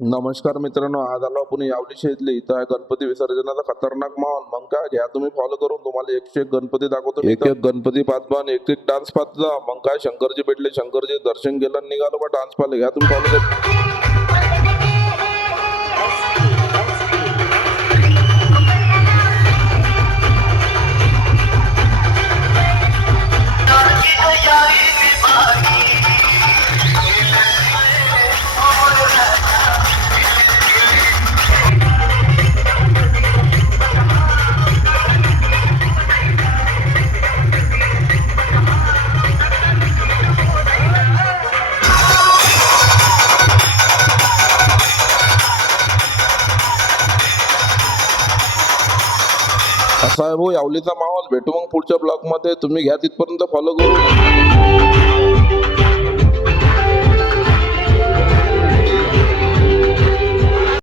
नमस्कार मित्रांनो, आज आलो आपण यावली शेतले. इथं आहे गणपती विसर्जनाचा खतरनाक माहोल. मग काय घ्या तुम्ही फॉलो करून, तुम्हाला एकशे एक गणपती दाखवतो. एक एक गणपती पाच बन, एक एक डान्स पाच जा. मग काय शंकरजी भेटले, शंकरजी दर्शन गेलं आणि निघालो बा डान्स पाहिले. घ्या तुम्ही फॉलो करून. असा आहे भाऊ यावलीचा माहोल. भेटू मग पुढच्या ब्लॉग मध्ये. तुम्ही घ्या तिथपर्यंत फॉलो करू.